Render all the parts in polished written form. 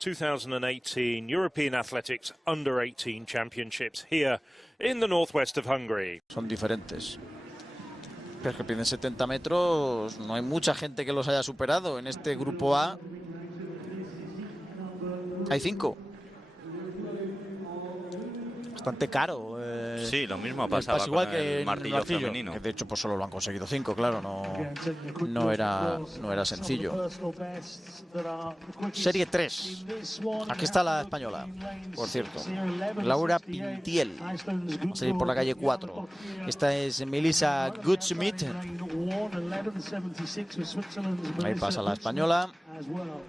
2018 European Athletics Under-18 Championships here in the northwest of Hungary. Son diferentes. Pero es que piden 70 metros, no hay mucha gente que los haya superado. En este grupo A hay 5. Bastante caro. Sí, lo mismo pasaba igual con que el martillo femenino. Que de hecho, pues solo lo han conseguido 5, claro, no era sencillo. Serie 3. Aquí está la española, por cierto. Laura Pintiel. Vamos a salir por la calle 4. Esta es Melissa Gutschmidt. Ahí pasa la española.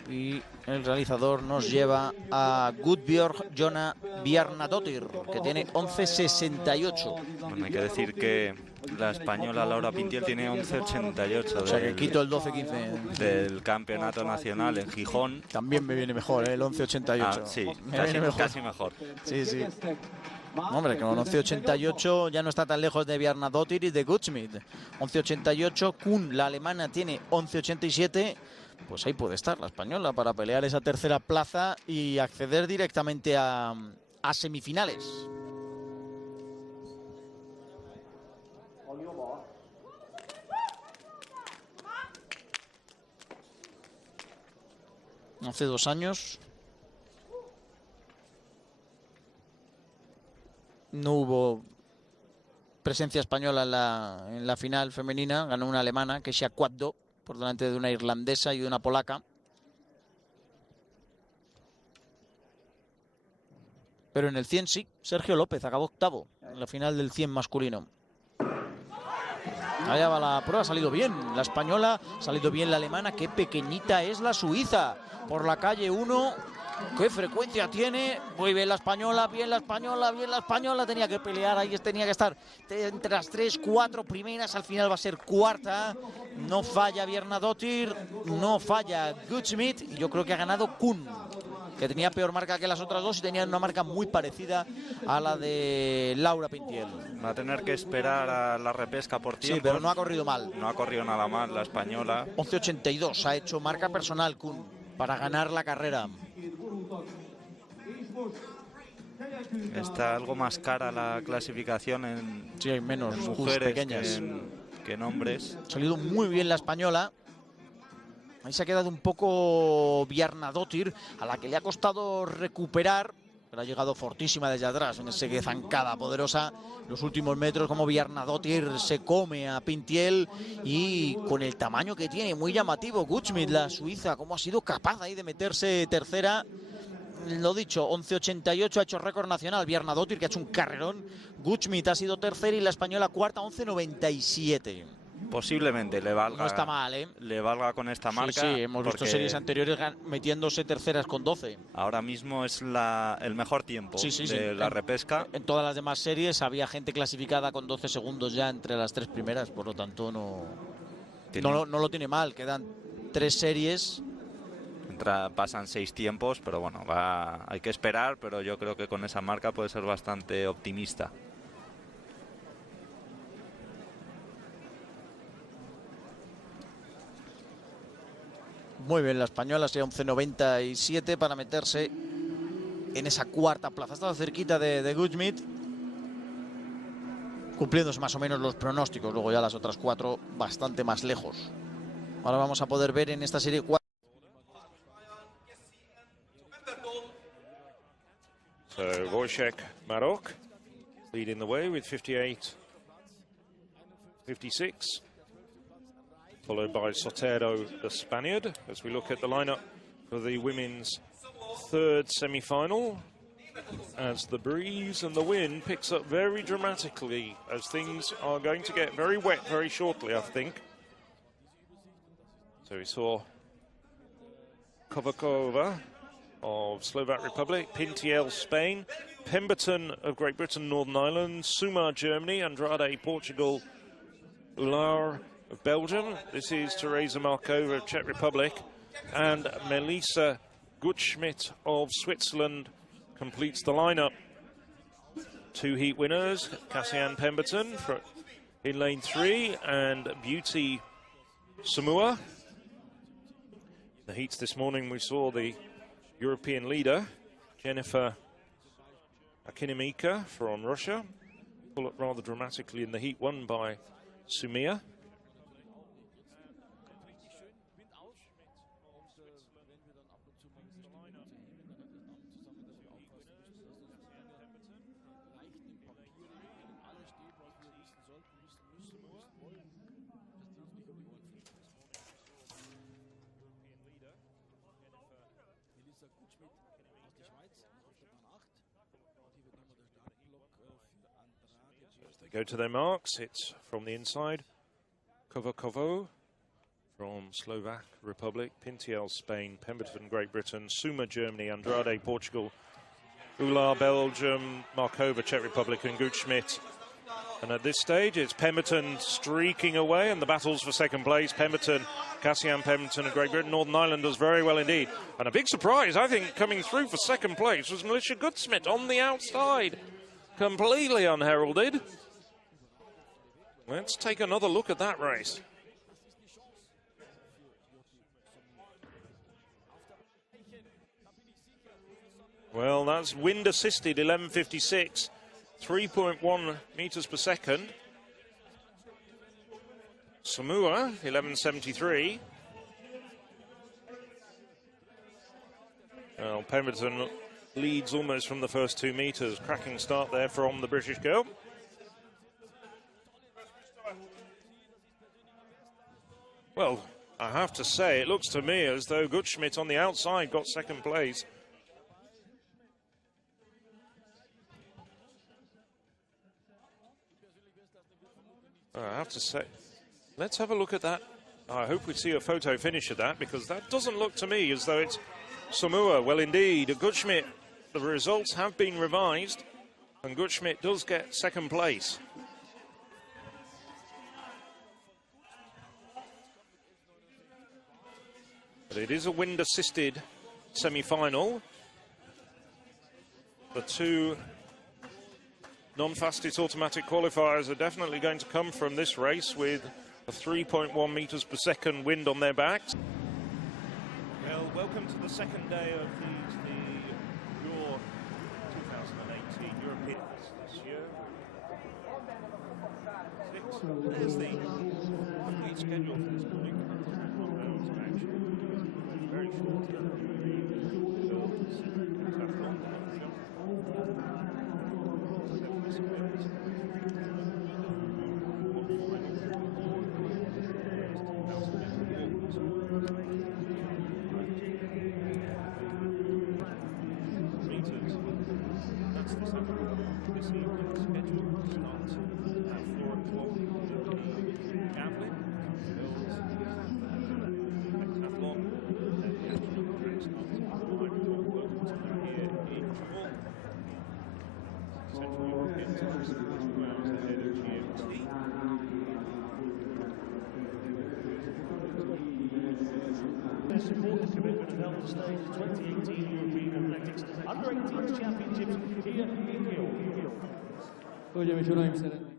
Y el realizador nos lleva a Györ Jona Bjarnadóttir, que tiene 11.68. Bueno, hay que decir que la española Laura Pintiel tiene 11.88. O sea que quito el 12-15 del campeonato nacional en Gijón. También me viene mejor, el 11.88. Ah, sí, casi mejor. Sí, sí. Hombre, que con 11.88 ya no está tan lejos de Bjarnadóttir y de Gutschmidt. 11.88, Kuhn, la alemana, tiene 11.87. Pues ahí puede estar la española para pelear esa tercera plaza y acceder directamente a semifinales. Hace 2 años no hubo presencia española en la final femenina. Ganó una alemana, que se Quaddo, por delante de una irlandesa y de una polaca. Pero en el 100 sí, Sergio López acabó 8º en la final del 100 masculino. Allá va la prueba, ha salido bien la española, ha salido bien la alemana. Qué pequeñita es la suiza. Por la calle 1, qué frecuencia tiene. Muy bien la española, bien la española, bien la española. Tenía que pelear ahí, tenía que estar entre las 3, 4 primeras. Al final va a ser 4ª. No falla Bjarnadóttir, no falla Gutschmidt. Y yo creo que ha ganado Kuhn, que tenía peor marca que las otras dos y tenía una marca muy parecida a la de Laura Pintiel. Va a tener que esperar a la repesca por tiempo. Sí, pero no ha corrido mal. No ha corrido nada mal la española. 11.82, ha hecho marca personal Kuhn para ganar la carrera. Está algo más cara la clasificación en sí, hay menos mujeres pequeñas que en hombres. Ha salido muy bien la española. Ahí se ha quedado un poco Bjarnadóttir, a la que le ha costado recuperar, pero ha llegado fortísima desde atrás, en esa zancada poderosa. Los últimos metros, como Bjarnadóttir se come a Pintiel, y con el tamaño que tiene, muy llamativo. Gutschmidt, la suiza, cómo ha sido capaz ahí de meterse tercera. Lo dicho, 11.88 ha hecho récord nacional. Bjarnadóttir, que ha hecho un carrerón. Gutschmidt ha sido tercera y la española 4ª, 11.97. Posiblemente le valga. No está mal, ¿eh? Le valga con esta marca. Sí, hemos visto series anteriores metiéndose terceras con 12. Ahora mismo es el mejor tiempo de la repesca. En todas las demás series había gente clasificada con 12 segundos ya entre las 3 primeras, por lo tanto no lo tiene mal. Quedan 3 series. Pasan 6 tiempos, pero bueno, hay que esperar, pero yo creo que con esa marca puede ser bastante optimista. Muy bien la española, sería 11.97 para meterse en esa 4ª plaza. Ha estado cerquita de Gutschmidt, cumpliéndose más o menos los pronósticos. Luego ya las otras 4 bastante más lejos. Ahora vamos a poder ver en esta serie 4. So Wojciech Marok leading the way with 58.56. Followed by Sotero, the Spaniard, as we look at the lineup for the women's 3rd semi-final, as the breeze and the wind picks up very dramatically, as things are going to get very wet very shortly, I think. So we saw Kovakova of Slovak Republic, Pintiel, Spain, Pemberton of Great Britain, Northern Ireland, Sumar, Germany, Andrade, Portugal, Ular of Belgium. This is Teresa Markova of Czech Republic, and Melissa Gutschmidt of Switzerland completes the lineup. 2 heat winners, Cassian Pemberton in lane 3 and Beauty Samua. The heats this morning, we saw the European leader, Jennifer Akinimika from Russia. Pull up rather dramatically in the heat, won by Sumia. Go to their marks. It's from the inside. Kovakovo from Slovak Republic, Pintiel, Spain, Pemberton, Great Britain, Suma, Germany, Andrade, Portugal, Ular, Belgium, Markova, Czech Republic, and Gutschmidt. And at this stage, it's Pemberton streaking away, and the battles for second place. Pemberton, Cassian Pemberton of Great Britain. Northern Ireland does very well indeed. And a big surprise, I think, coming through for second place was Militia Gutschmidt on the outside. Completely unheralded. Let's take another look at that race. Well, that's wind assisted, 11.56, 3.1 meters per second. Samoa, 11.73. Well, Pemberton leads almost from the first 2 meters. Cracking start there from the British girl. Well, I have to say, it looks to me as though Gutschmidt on the outside got second place. I have to say, let's have a look at that. I hope we see a photo finish of that, because that doesn't look to me as though it's Samoa. Well, indeed, Gutschmidt, the results have been revised, and Gutschmidt does get second place. But it is a wind-assisted semi-final. The two non-fastest automatic qualifiers are definitely going to come from this race with a 3.1 meters per second wind on their backs. Well, welcome to the second day of the Györ 2018 Europeans this year. There's the complete schedule for this morning. Very short. That's the second this evening's schedule. Starts at 4 o'clock. Javelin, girls, heptathlon. Central Europeans are just 2 hours ahead of GMT. They support the commitment of health to stage 2018 European Athletics Under-18 Championships here in Györ. Hölgyeim és Uraim, szeretnék.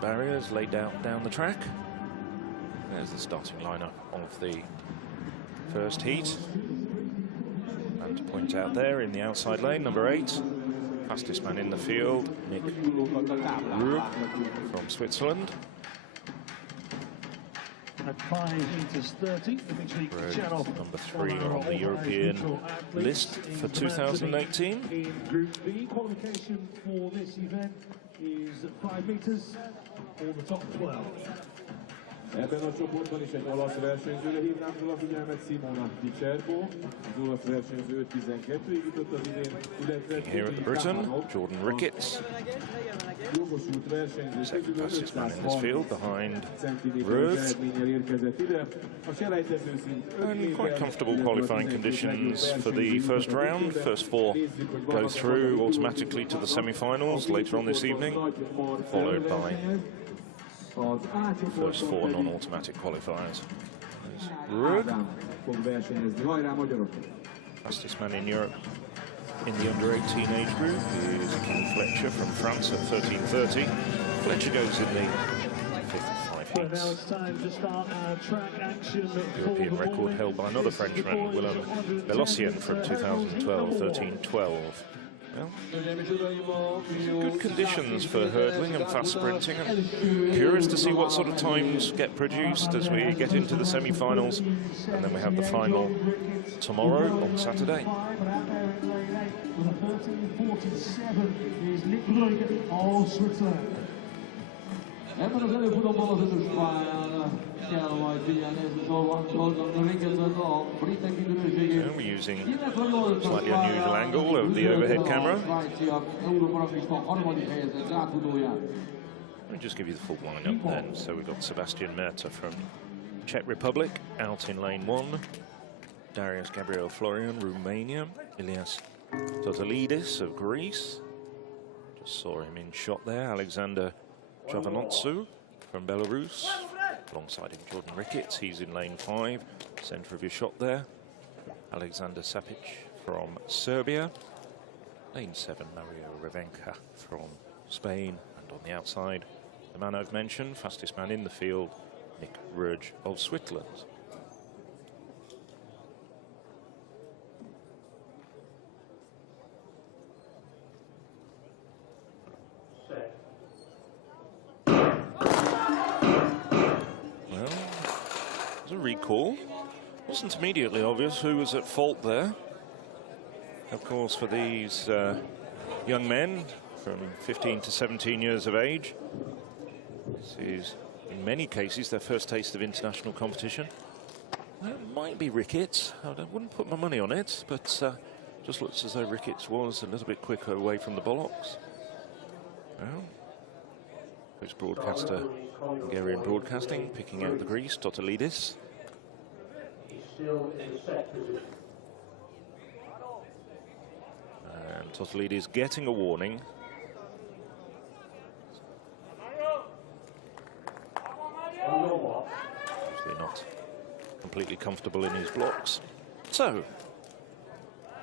Barriers laid out down the track. There's the starting lineup of the first heat. And to point out there in the outside lane, number 8, fastest man in the field, Nick Rupp from Switzerland. At 5 meters 30, Number 3 on the European list for 2018. In Group B, qualification for this event is 5 meters for the top 12. Ebben a csoportban is egy olasz versenyzőre hívnám fel a figyelmet, Simona Picerbo. Az olasz versenyző 5.12-ig jutott az idén, illetve here at the Britain, Jordan Ricketts, jogosult versenyző second közül fastest man in this field behind centiméteres eredménnyel érkezett ide. A selejtező szint and quite comfortable qualifying conditions for the first round. First 4 go through automatically to the semi-finals later on this evening, followed by First four non-automatic qualifiers. Rug, fastest man in Europe in the under-18 age group is Ken Fletcher from France at 13:30. Fletcher goes in the fifth of 5 Well, now heats. it's time to start our track action. European record held by another Frenchman, Willem Belocian from 2012, 13:12. Well, good conditions for hurdling and fast sprinting. I'm curious to see what sort of times get produced as we get into the semi-finals, and then we have the final tomorrow on Saturday. We're using a slightly unusual angle of the overhead camera. Let me just give you the full lineup then. So we've got Sebastian Merta from Czech Republic out in lane 1. Darius Gabriel Florian, Romania. Ilias Totalidis of Greece. Just saw him in shot there. Alexander Jovanotsu from Belarus. Alongside him, Jordan Ricketts. He's in lane 5. Centre of your shot there. Alexander Sapic from Serbia. Lane 7, Mario Ravenka from Spain. And on the outside, the man I've mentioned, fastest man in the field, Nick Rudge of Switzerland. Recall. Wasn't immediately obvious who was at fault there. Of course, for these young men from 15 to 17 years of age, this is in many cases their first taste of international competition. It might be Ricketts. I wouldn't put my money on it, but just looks as though Ricketts was a little bit quicker away from the bollocks. Well, who's broadcaster, Hungarian Broadcasting, picking out the grease, Totalidis. And Totalidis getting a warning. Obviously not completely comfortable in his blocks. So,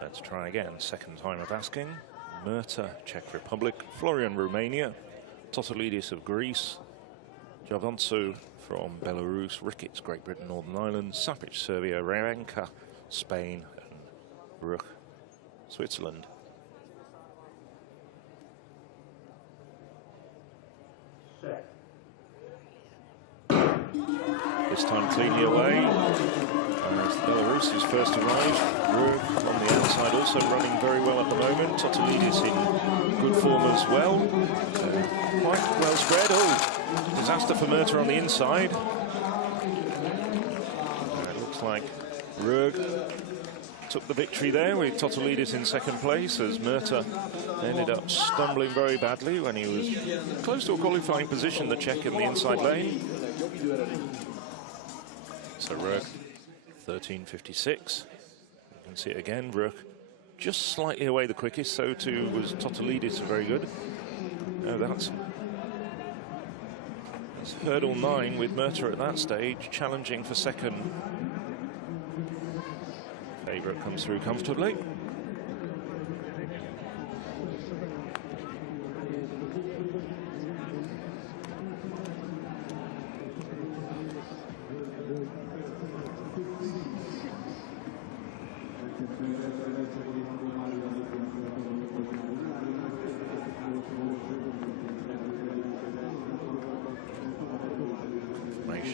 let's try again. Second time of asking. Merta, Czech Republic. Florian, Romania. Totalidis of Greece. Javontsu from Belarus. Ricketts, Great Britain, Northern Ireland. Sapic, Serbia. Ravenka, Spain. And Ruch, Switzerland. This time cleanly away. As Belarus is first arrived. Ruch on the outside also running very well at the moment. Totalidis in good form as well. Quite well spread. Oh, disaster for Merta on the inside. It looks like Rug took the victory there with Totalidis in second place, as Merta ended up stumbling very badly when he was close to a qualifying position, the Czech in the inside lane. So Rug, 13.56. You can see it again. Rug just slightly away the quickest, so too was Totalidis, very good. That's hurdle 9 with Merta at that stage, challenging for second. Favourite comes through comfortably.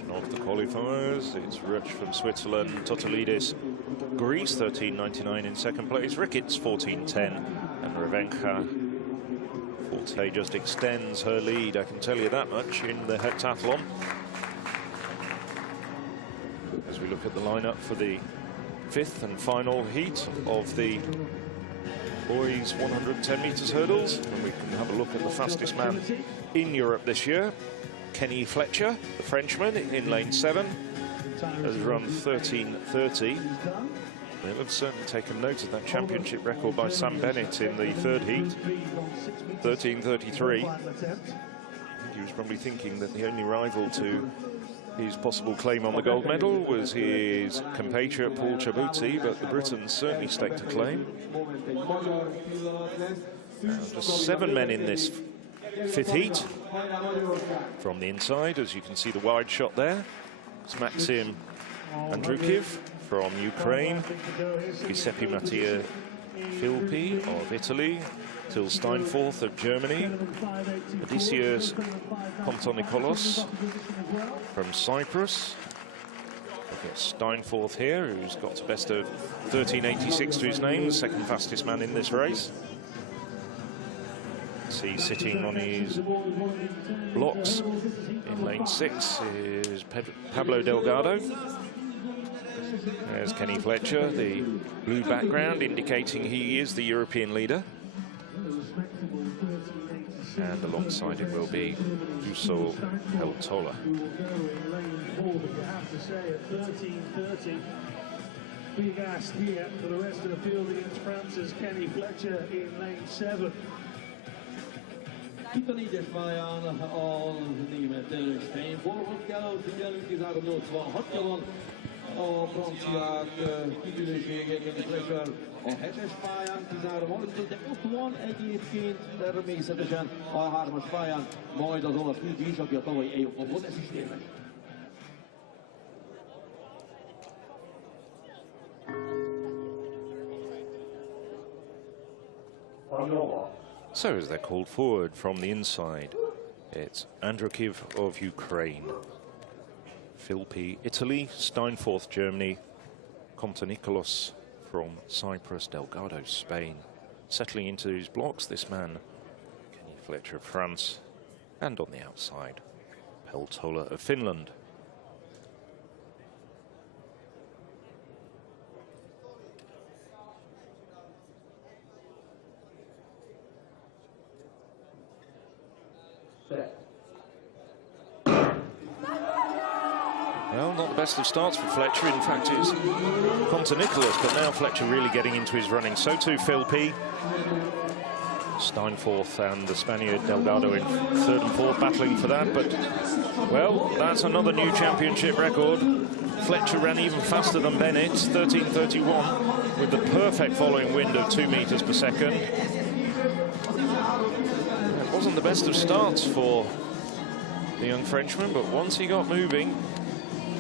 Of the qualifiers, it's Ruch from Switzerland, Totalidis, Greece, 13.99 in second place, Ricketts 14.10, and Ravenka Forte just extends her lead, I can tell you that much, in the heptathlon. As we look at the lineup for the fifth and final heat of the boys 110 metres hurdles, and we can have a look at the fastest man in Europe this year. Kenny Fletcher, the Frenchman, in lane 7, has run 13.30. They'll have certainly taken note of that championship record by Sam Bennett in the third heat, 13.33. he was probably thinking that the only rival to his possible claim on the gold medal was his compatriot Paul Chabuti, but the Britons certainly staked a claim. Just 7 men in this 5th heat. From the inside, as you can see the wide shot there, it's Maxim Andrukiv from Ukraine, Giuseppe Mattia Filpi of Italy, Till Steinforth of Germany, Odysseus Kontonikolos from Cyprus. Look at Steinforth here, who's got a best of 13.86 to his name, the second fastest man in this race. See, sitting on his blocks in lane 6 is Pablo Delgado. There's Kenny Fletcher, the blue background indicating he is the European leader. And alongside him will be Juuso Peltola. Big ask here for the rest of the field against France's Kenny Fletcher in lane 7. Hito 4-es pályán a német Spain forward kell, figyelünk, 86-ja van a franciák kívüliségek, Fletcher a 7-es pályán 13-35, de ott van egyébként természetesen a 3-as pályán majd az olasz Niki is, aki a tavalyi EU-ban, ez is tényleg. So as they're called forward from the inside, it's Andrukiv of Ukraine, Filpi, Italy, Steinforth, Germany, Kontonikolos from Cyprus, Delgado, Spain. Settling into his blocks, this man, Kenny Fletcher of France, and on the outside, Peltola of Finland. Well, not the best of starts for Fletcher. In fact, it's Kontonikolos, but now Fletcher really getting into his running. So too Filpi, Steinforth and the Spaniard Delgado in 3rd and 4th, battling for that. But, well, that's another new championship record. Fletcher ran even faster than Bennett, 13:31, with the perfect following wind of 2 meters per second. It wasn't the best of starts for the young Frenchman, but once he got moving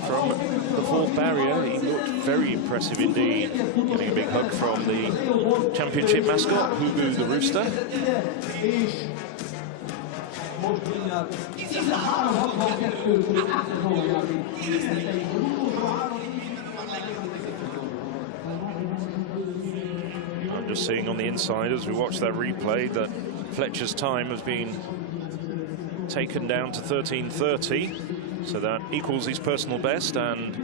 from the 4th barrier, he looked very impressive indeed. Getting a big hug from the championship mascot, Hugo the Rooster. I'm just seeing on the inside as we watch that replay that Fletcher's time has been taken down to 13:30. So that equals his personal best and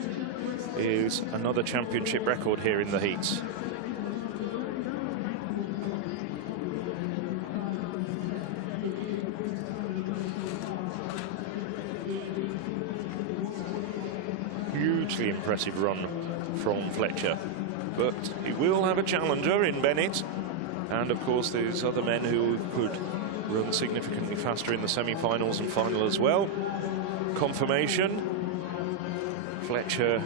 is another championship record here in the heats. Hugely impressive run from Fletcher, but he will have a challenger in Bennett, and of course there's other men who could run significantly faster in the semi-finals and final as well. Confirmation, Fletcher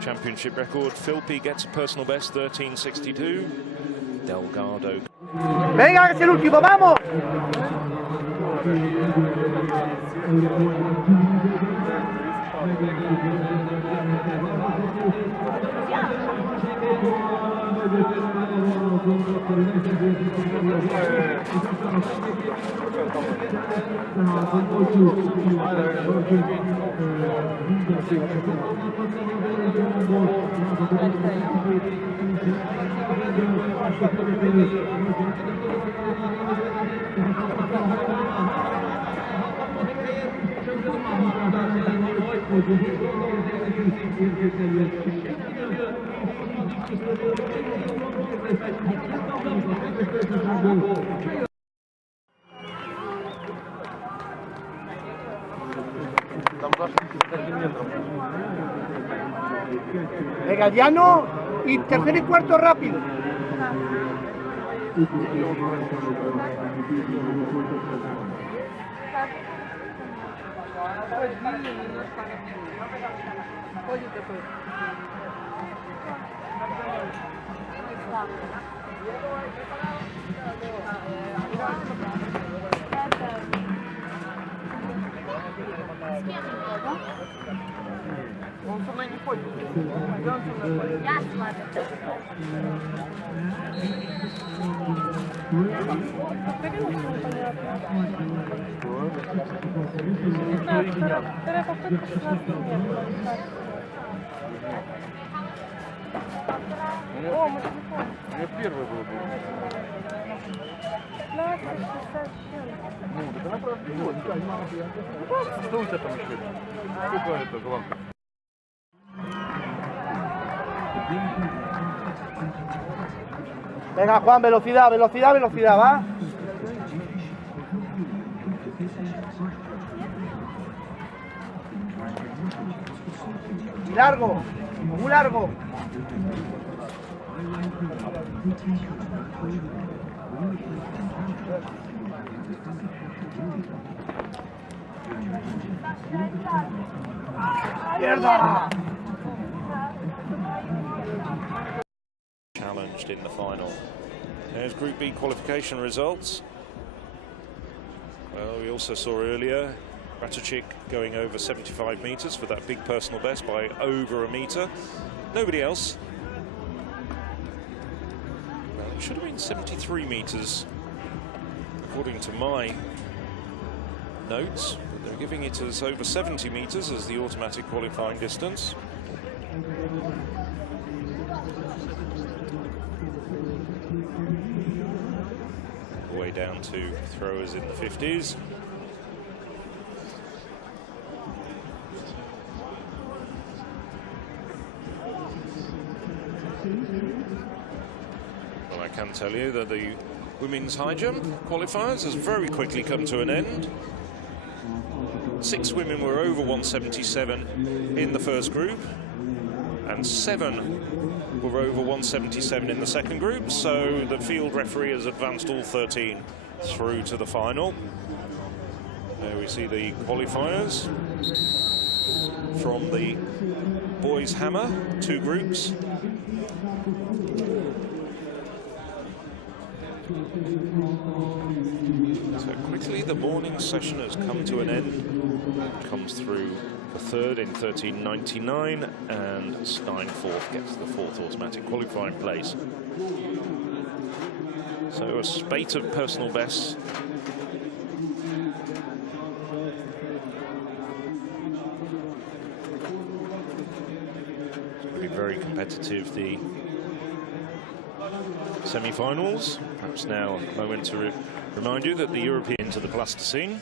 championship record. Filpi gets a personal best, 13:62. Delgado. Venga, que es el último, vamos. Venga, llano y 3er y 4 rápido. Venga, Juan, velocidad, velocidad, velocidad, ¿va? Y largo, muy largo. ¡Mierda! Challenged in the final. There's Group B qualification results. Well, we also saw earlier Ratachik going over 75 metres for that big personal best by over a metre. Nobody else. Well, it should have been 73 metres according to my notes. But they're giving it as over 70 metres as the automatic qualifying distance. Way down to throwers in the 50s. Well, I can tell you that the women's high jump qualifiers has very quickly come to an end. 6 women were over 177 in the first group, and 7 were over 177 in the second group, so the field referee has advanced all 13 through to the final. There we see the qualifiers from the boys hammer, 2 groups. So quickly the morning session has come to an end. Comes through the third in 13.99, and Steinforth gets the 4th automatic qualifying place. So a spate of personal bests. It's going to be very competitive, the semi-finals. Perhaps now a moment to remind you that the Europeans are the plasticine.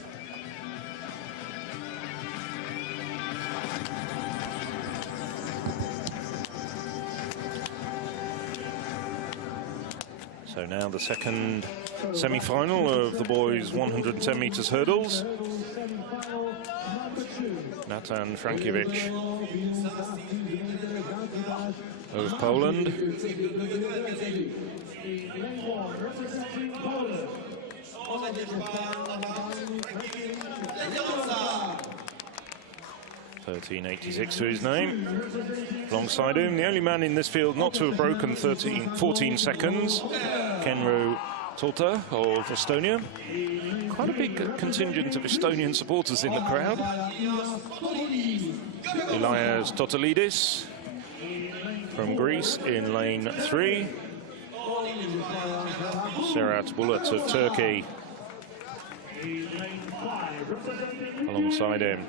So now the second semi-final of the boys' 110 metres hurdles. Natan Frankiewicz of Poland. .13.86 to his name. Alongside him, the only man in this field not to have broken 14 seconds, Kenro Tulta of Estonia. Quite a big contingent of Estonian supporters in the crowd. Elias Totalidis from Greece in lane 3. Serhat Bulut of Turkey alongside him,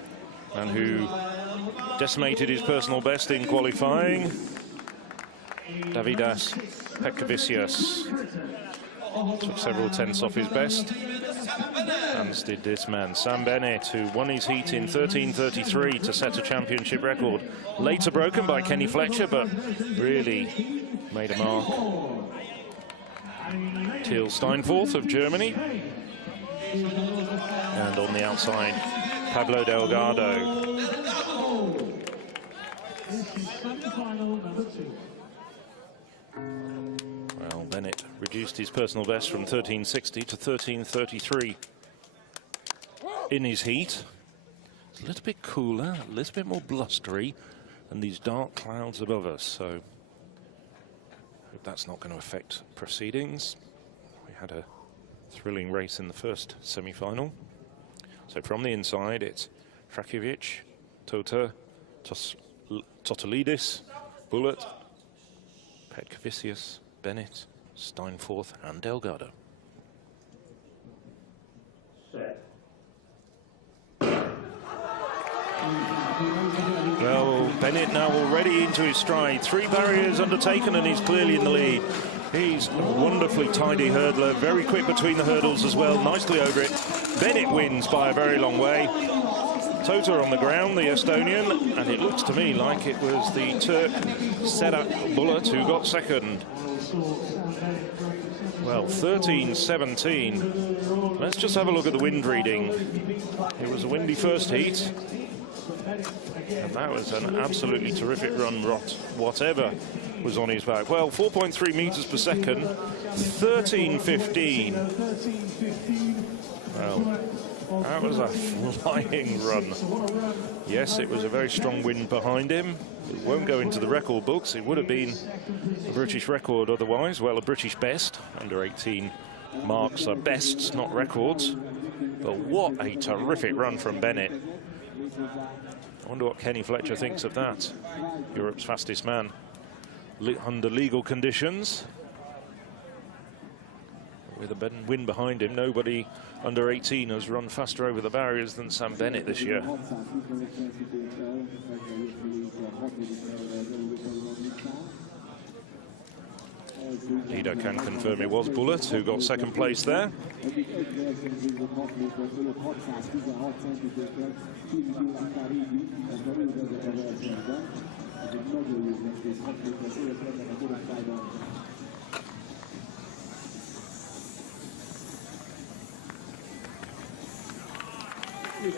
and who decimated his personal best in qualifying, Davidas Pekavicius. Took several tenths off his best, as did this man, Sam Bennett, who won his heat in 13.33 to set a championship record. Later broken by Kenny Fletcher, but really made a mark. Till Steinforth of Germany. And on the outside, Pablo Delgado. Well, Bennett reduced his personal best from 13.60 to 13.33 in his heat. a little bit cooler, a little bit more blustery than these dark clouds above us. So hope that's not going to affect proceedings. We had a thrilling race in the first semi-final. So from the inside, it's Frakiewicz, Tota, Totolidis, Bullet, Petkavicius, Bennett, Steinforth and Delgado. Well, Bennett now already into his stride. 3 barriers undertaken and he's clearly in the lead. He's a wonderfully tidy hurdler, very quick between the hurdles as well, nicely over it. Bennett wins by a very long way. Tota on the ground, the Estonian, and it looks to me like it was the Turk Sedat Bullet who got second. Well, 13-17. Let's just have a look at the wind reading. It was a windy first heat. And that was an absolutely terrific run, whatever was on his back. Well, 4.3 meters per second, 13.15. Well, that was a flying run. Yes, it was a very strong wind behind him. It won't go into the record books. It would have been a British record otherwise. Well, a British best. Under 18 marks are bests, not records. But what a terrific run from Bennett. I wonder what Kenny Fletcher thinks of that. Europe's fastest man under legal conditions. With a wind behind him, nobody under 18 has run faster over the barriers than Sam Bennett this year. Hito can confirm it was Bullet who got second place there. Just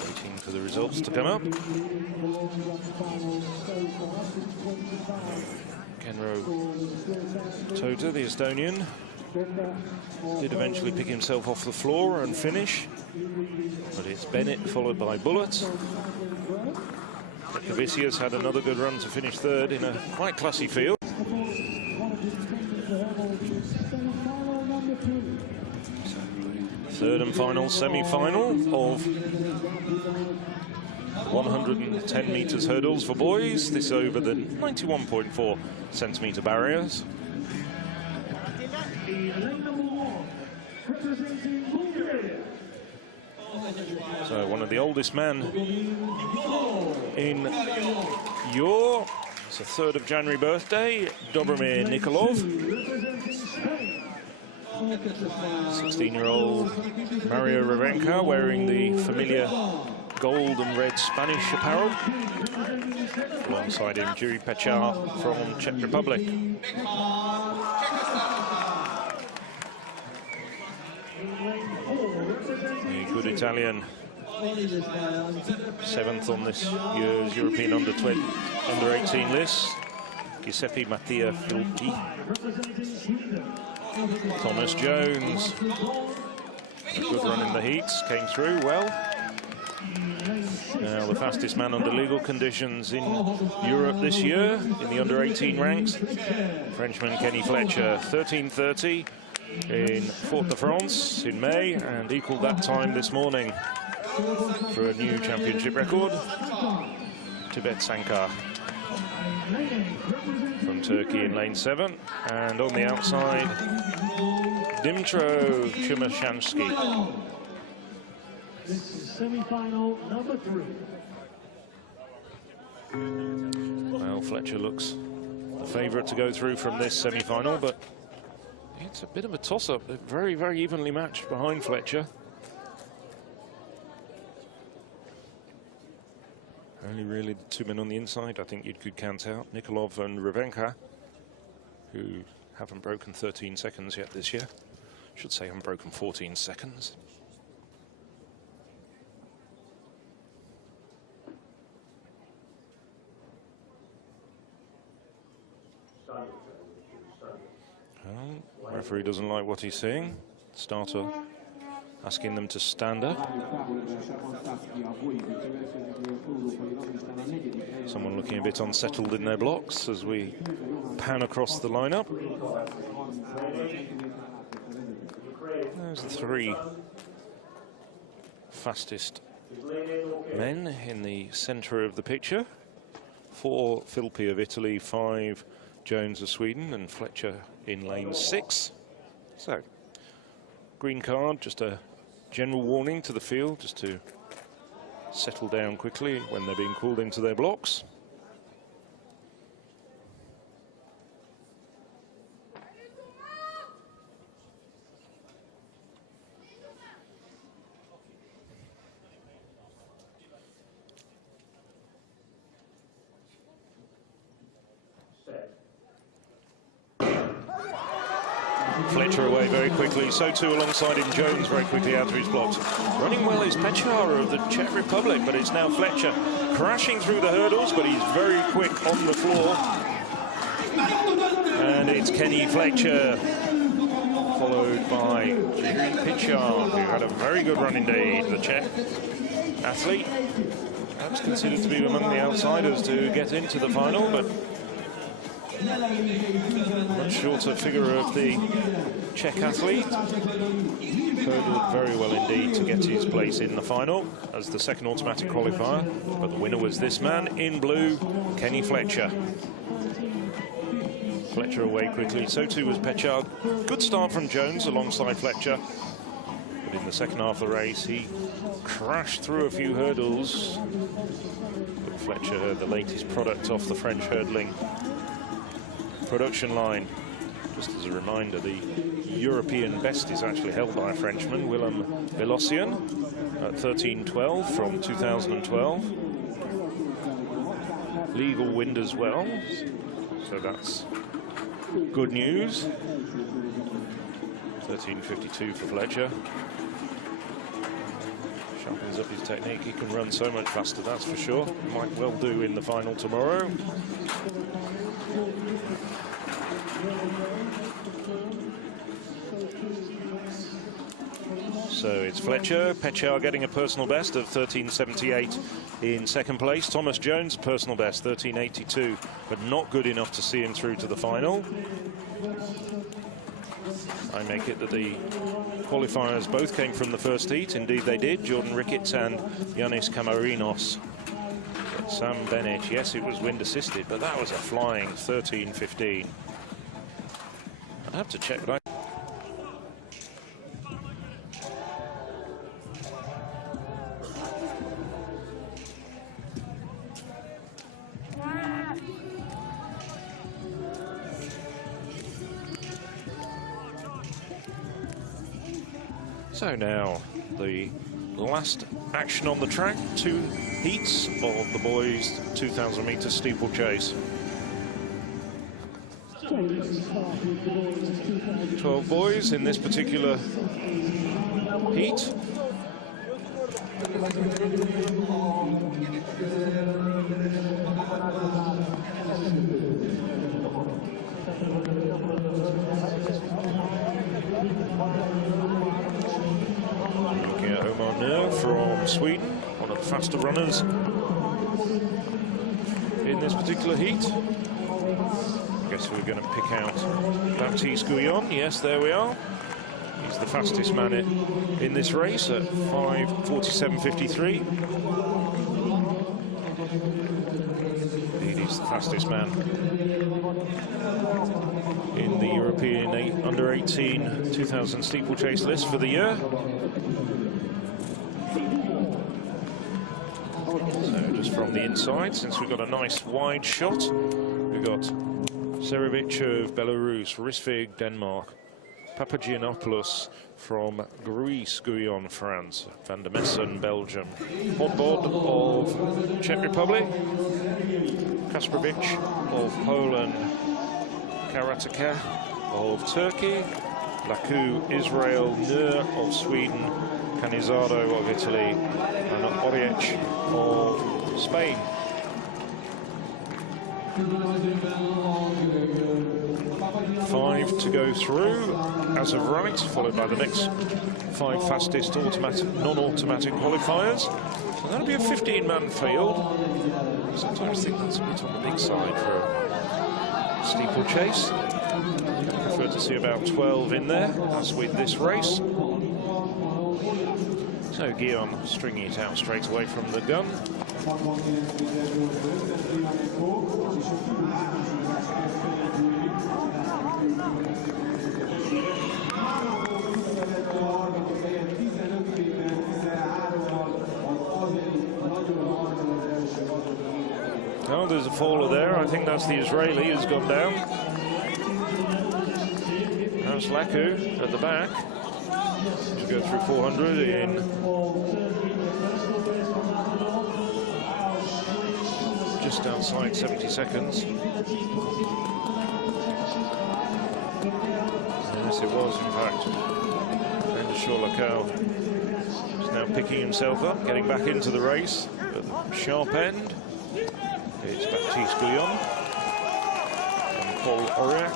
waiting for the results to come up. Kenro Tota, the Estonian, did eventually pick himself off the floor and finish, but it's Bennett followed by Bullet. Kavicius had another good run to finish third in a quite classy field. Third and final semi-final of 110 meters hurdles for boys. This over the 91.4 centimeter barriers. So one of the oldest men in Györ. It's a 3rd of January birthday, Dobromir Nikolov. 16-year-old Mario Ravenka wearing the familiar gold and red Spanish apparel. Alongside him, Jiri Pechar from Czech Republic. A good Italian, 7th on this year's European under 18 list, Giuseppe Mattia Filchi. Thomas Jones, a good run in the heats, came through well. Now the fastest man under legal conditions in Europe this year in the under 18 ranks, Frenchman Kenny Fletcher, 13:30 in Fort de France in May, and equalled that time this morning for a new championship record. Tibet Sankar from Turkey in lane 7, and on the outside, Dmytro Chumashansky. This is semi-final number 3. Well, Fletcher looks the favourite to go through from this semi-final, but it's a bit of a toss-up. They're very, very evenly matched behind Fletcher. Only really the 2 men on the inside I think you could count out, Nikolov and Ravenka, who haven't broken 13 seconds yet this year. Should say haven't broken 14 seconds. Referee doesn't like what he's seeing. Starter asking them to stand up. Someone looking a bit unsettled in their blocks as we pan across the lineup. There's the three fastest men in the centre of the picture. 4 Filpi of Italy, 5 Jones of Sweden, and Fletcher in lane 6. So, green card, just a general warning to the field, just to settle down quickly when they're being called into their blocks. Fletcher away very quickly, so too alongside him Jones very quickly out of his blocks. Running well is Pechar of the Czech Republic, but it's now Fletcher crashing through the hurdles, but he's very quick on the floor. And it's Kenny Fletcher, followed by Pechar, who had a very good run indeed, the Czech athlete. Perhaps considered to be among the outsiders to get into the final, but much shorter figure of the Czech athlete. Hurdled very well indeed to get his place in the final as the second automatic qualifier. But the winner was this man in blue, Kenny Fletcher. Fletcher away quickly, so too was Pechard. Good start from Jones alongside Fletcher. But in the second half of the race, he crashed through a few hurdles. But Fletcher, the latest product off the French hurdling production line. Just as a reminder, the European best is actually held by a Frenchman, Willem Belocian, at 13:12 from 2012. Legal wind as well, so that's good news. 13:52 for Fletcher. Sharpens up his technique. He can run so much faster, that's for sure. Might well do in the final tomorrow. So it's Fletcher, Pechar getting a personal best of 13:78 in second place. Thomas Jones, personal best, 13:82, but not good enough to see him through to the final. I make it that the qualifiers both came from the first heat. Indeed they did, Jordan Ricketts and Yannis Kamarinos. But Sam Bennett, yes, it was wind assisted, but that was a flying 13:15. I'd have to check, but so now, the last action on the track, 2 heats of the boys' 2,000 metre steeplechase. 12 boys in this particular heat. From Sweden, one of the faster runners in this particular heat. I guess we're going to pick out Baptiste Gouillon. Yes, there we are. He's the fastest man in this race at 5:47.53. Indeed, he's the fastest man in the European under 18 2000 steeplechase list for the year. Just from the inside, since we've got a nice wide shot, we've got Serevic of Belarus, Risvig, Denmark, Papagiannopoulos from Greece, Gouillon, France, Van der Messen, Belgium, Podbod of Czech Republic, Kasprovic of Poland, Karataka of Turkey, Laku, Israel, Nur of Sweden, Canizado of Italy, and Oriach of Spain. 5 to go through as of right, followed by the next 5 fastest automatic, non-automatic qualifiers. So that'll be a 15-man field. Sometimes think that's a bit on the big side for a steeplechase. I prefer to see about 12 in there, as with this race. So Györ stringing it out straight away from the gun. Oh, there's a faller there. I think that's the Israeli who's gone down. That's Laku at the back. To go through 400 in just outside 70 seconds. Yes, it was, in fact. And Laku is now picking himself up, getting back into the race. At the sharp end, it's Baptiste Guillon and Pol Oriach.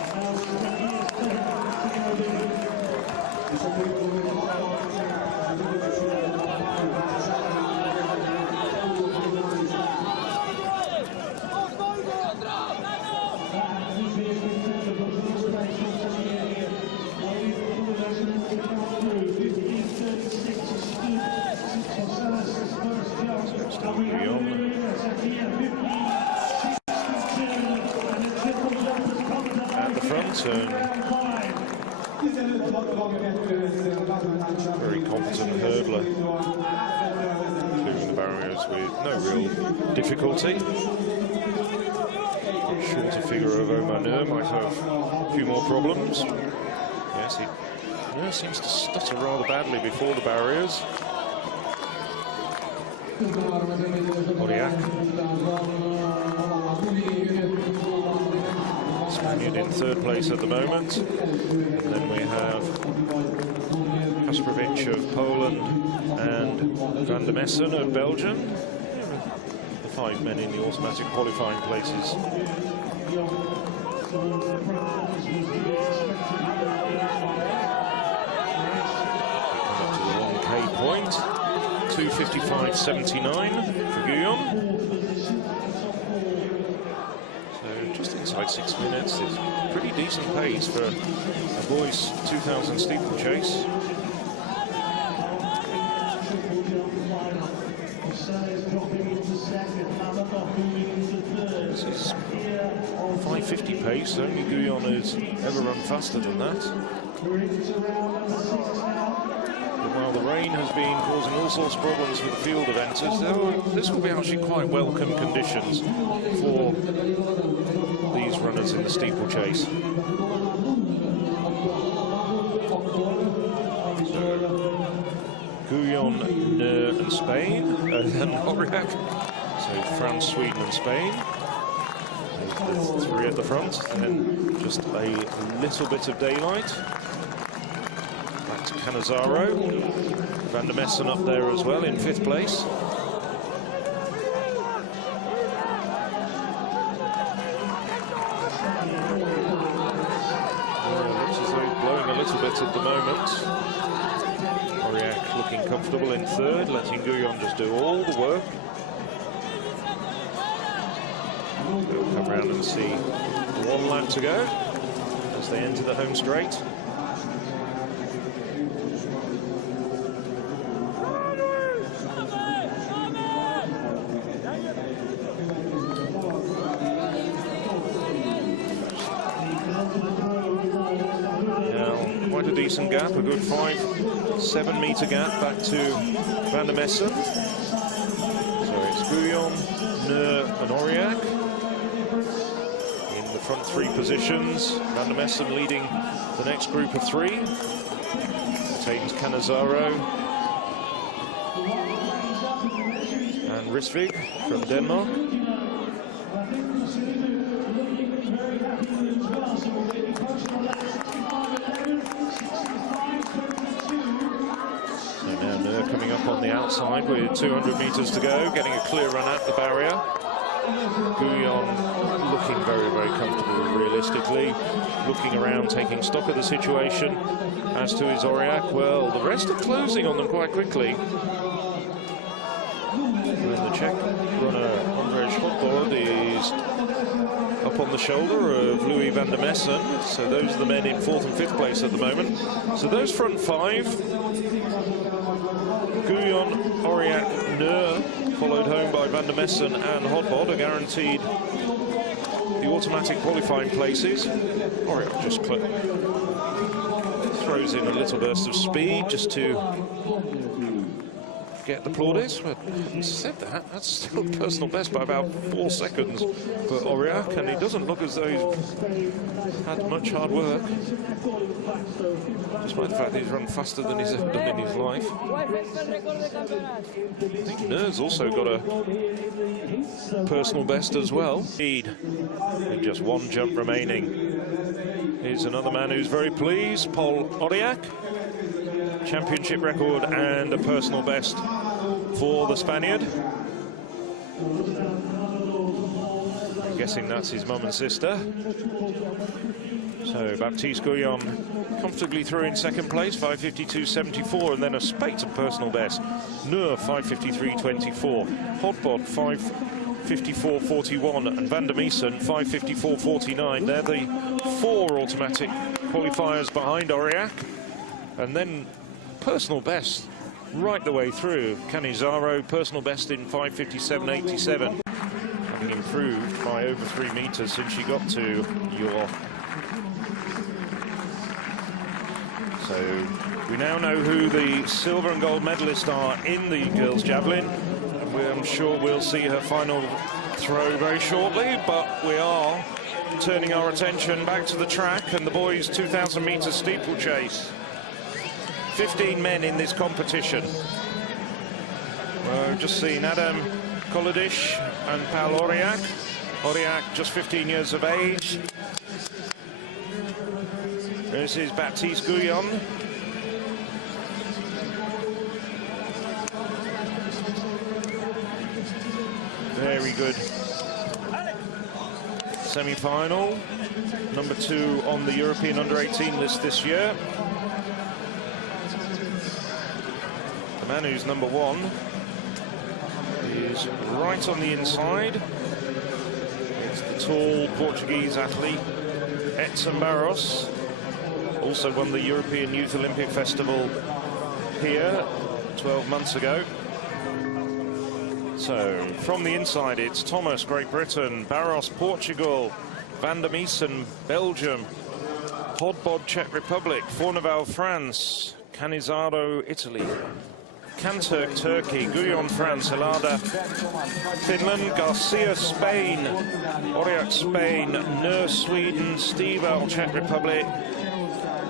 At the front, very competent hurdler, clearing the barriers with no real difficulty. Shorter figure of Omanur might have a few more problems. Yes, he seems to stutter rather badly before the barriers. Oriach, Spaniard in 3rd place at the moment. And then we have Kasprovic of Poland and Van der Messen of Belgium. The 5 men in the automatic qualifying places. We come up to the 1K point. 2:55.79 for Györ. So just inside 6 minutes. It's pretty decent pace for a boys' 2000 steeplechase. This is 5:50 pace. Only Györ has ever run faster than that. While the rain has been causing all sorts of problems for the field eventers, this will be actually quite welcome conditions for these runners in the steeplechase. Györ, Györ and Spain, and Oriach. So France, Sweden and Spain. The 3 at the front, and just a little bit of daylight. Canizaro, Van der Messen up there as well in 5th place. Looks as though he's blowing a little bit at the moment. Oriach looking comfortable in 3rd, letting Györ just do all the work. We'll come round and see 1 lap to go as they enter the home straight. Decent gap, a good 5-7 metre gap back to Van der Messen. So it's Györ, Györ and Oriach in the front 3 positions. Van der Messen leading the next group of 3. Contains Canizaro and Risvig from Denmark. Coming up on the outside with 200 metres to go, getting a clear run at the barrier. Györ looking very, very comfortable realistically, looking around, taking stock of the situation. As to his Oriach, well, the rest are closing on them quite quickly. And the Czech runner, Ondřej Šotbod, is up on the shoulder of Louis van der Messen. So those are the men in 4th and 5th place at the moment. So those front 5, Györ, Oriach, Györ, followed home by van der Messen and Hodbod, are guaranteed the automatic qualifying places. Oriach just throws in a little burst of speed just to get the plaudits, but having said that, that's still personal best by about 4 seconds for Oriach, and he doesn't look as though he's had much hard work, despite the fact that he's run faster than he's ever done in his life. I think Györ's also got a personal best as well. With just 1 jump remaining. Here's another man who's very pleased, Pol Oriach. Championship record and a personal best for the Spaniard. I'm guessing that's his mum and sister. So Baptiste Györ comfortably through in 2nd place, 5:52.74, and then a spate of personal best. Györ 5:53.24, Hodbod 5:54.41, and van der Messen 5:54.49. They're the 4 automatic qualifiers behind Oriach. And then personal best right the way through. Canizaro, personal best in 5:57.87, having improved by over 3 meters since she got to Györ. So we now know who the silver and gold medalists are in the girls' javelin. I'm sure we'll see her final throw very shortly, but we are turning our attention back to the track and the boys' 2,000 meter steeplechase. 15 men in this competition. We've just seen Adam Kolodish and Pol Oriach. Oriach just 15 years of age. This is Baptiste Györ. Very good semi-final. Number 2 on the European under-18 list this year. The man who's number 1 is right on the inside. It's the tall Portuguese athlete, Edson Barros. Also won the European Youth Olympic Festival here 12 months ago. So from the inside, it's Thomas, Great Britain, Barros, Portugal, van der Messen, Belgium, Hodbod, Czech Republic, Forneval, France, Canizaro, Italy, Kanturk, Turkey, Györ, France, Helada, Finland, Garcia, Spain, Oriach, Spain, Györ, Sweden, Stival, Czech Republic,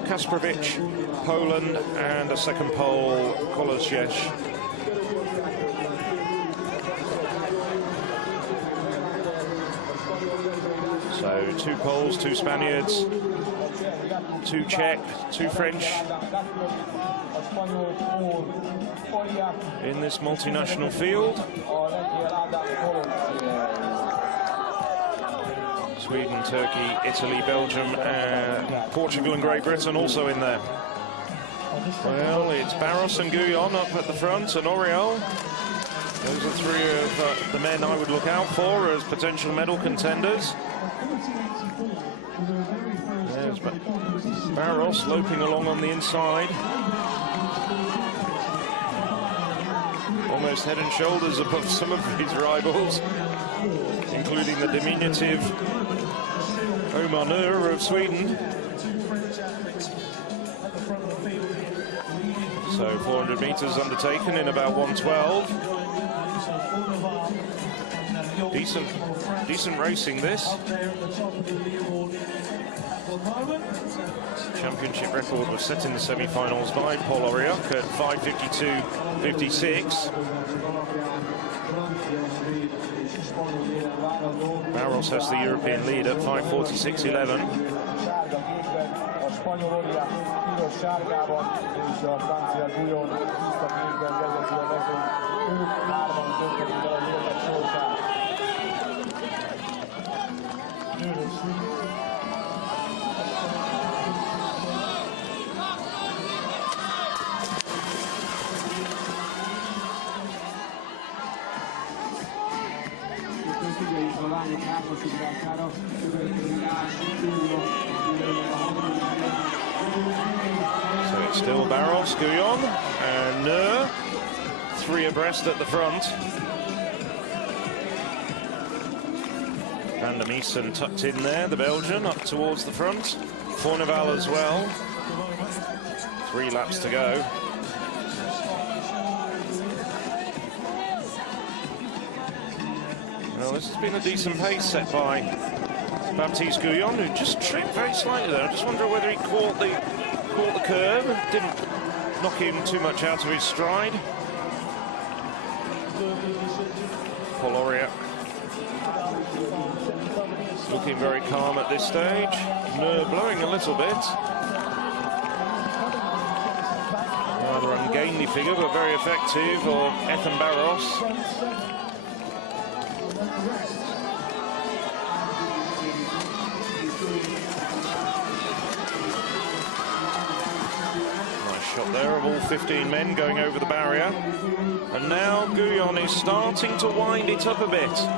Kasprovic, Poland, and a second pole, Kolosiec. So 2 Poles, 2 Spaniards, 2 Czech, 2 French in this multinational field. Sweden, Turkey, Italy, Belgium, Portugal and Great Britain also in there. Well, it's Barros and Györ up at the front, and Oriol. Those are 3 of the men I would look out for as potential medal contenders. There's Barros loping along on the inside. Almost head and shoulders above some of his rivals, including the diminutive Omar Györ of Sweden. So 400 meters undertaken in about 1:12. Decent racing this. Championship record was set in the semi-finals by Pol Oriach at 5:52.56. Barros has the European lead at 5:46.11. So it's still Barros, Györ, and Györ, 3 abreast at the front. Van der Meesen tucked in there, the Belgian, up towards the front. Forneval as well. 3 laps to go. Well, this has been a decent pace set by Baptiste Györ, who just tripped very slightly there. I just wonder whether he caught the curve. Didn't knock him too much out of his stride. Pol Oriach looking very calm at this stage. Györ blowing a little bit. Rather ungainly figure, but very effective. Or Ethan Barros. Shot there of all 15 men going over the barrier. And now Györ is starting to wind it up a bit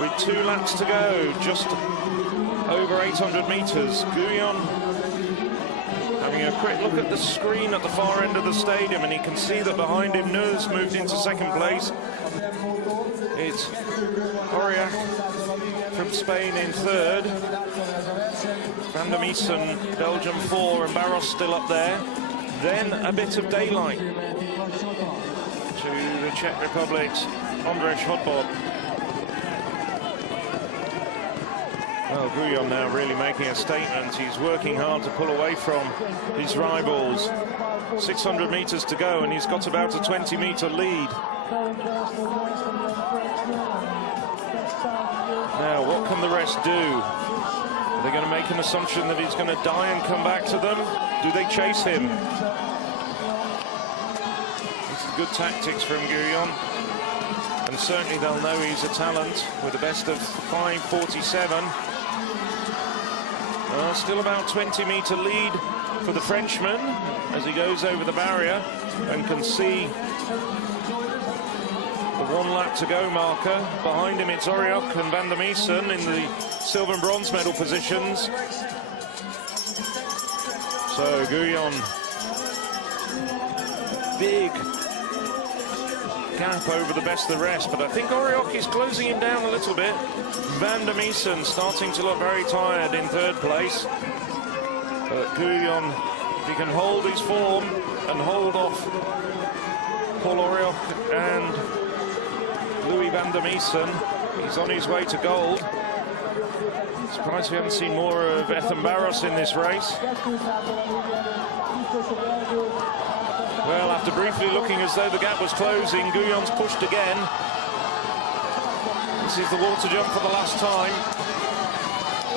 with 2 laps to go, just over 800 meters. Györ having a quick look at the screen at the far end of the stadium, and he can see that behind him Györ's moved into 2nd place. It's Oriach from Spain in 3rd. Van der Meesen, Belgium 4, and Barros still up there. Then a bit of daylight to the Czech Republic's Ondřej Hodbod. Well, Györ now really making a statement. He's working hard to pull away from his rivals. 600 meters to go, and he's got about a 20-meter lead. Now, what can the rest do? Are they going to make an assumption that he's going to die and come back to them? Do they chase him? This is good tactics from Györ. And certainly they'll know he's a talent with a best of 5:47. Still about 20-meter lead for the Frenchman as he goes over the barrier and can see the 1 lap to go marker. Behind him it's Oriach and Van der Meesen in the silver and bronze medal positions. So Györ, big gap over the best of the rest, but I think Oriach is closing him down a little bit. Van der Meesen starting to look very tired in 3rd place. But Györ, if he can hold his form and hold off Pol Oriach and Louis Van der Meesen, he's on his way to gold. Surprised we haven't seen more of Ethan Barros in this race. Well, after briefly looking as though the gap was closing, Györ's pushed again. This is the water jump for the last time.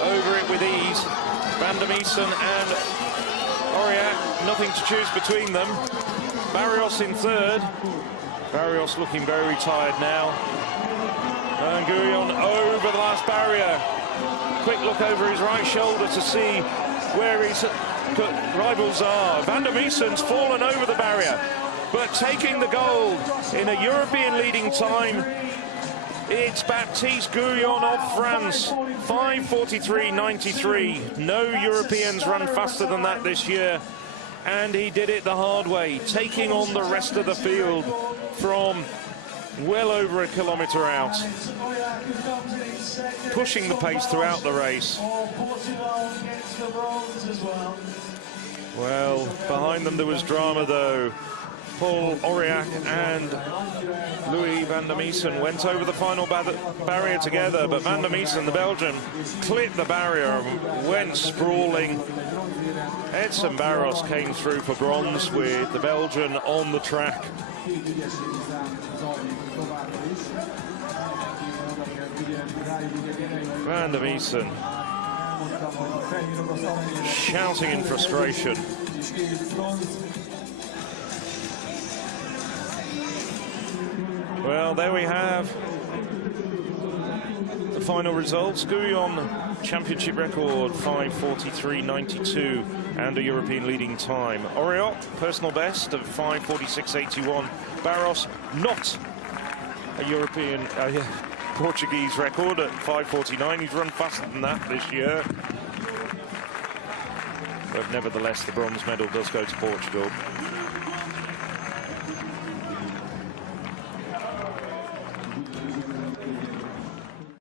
Over it with ease. Van der Meesen and Oriach, nothing to choose between them. Barrios in 3rd. Barrios looking very tired now. And Györ over the last barrier. Quick look over his right shoulder to see where his rivals are. Van der Meesen's fallen over the barrier, but taking the gold in a European leading time, it's Baptiste Györ of France. 5:43.93. No Europeans run faster than that this year, and he did it the hard way, taking on the rest of the field from well over a kilometre out, pushing the pace throughout the race. Well, behind them there was drama though. Pol Oriach and Louis Van der Meesen went over the final barrier together, but Van der Meesen, the Belgian, clipped the barrier and went sprawling. Edson Barros came through for bronze with the Belgian on the track. Van der Meesen shouting in frustration. Well, there we have the final results. Györ championship record 5:43.92 and a European leading time. Oriach, personal best of 5:46.81. Barros, not a European, Portuguese record at 5:49. He's run faster than that this year. But nevertheless, the bronze medal does go to Portugal.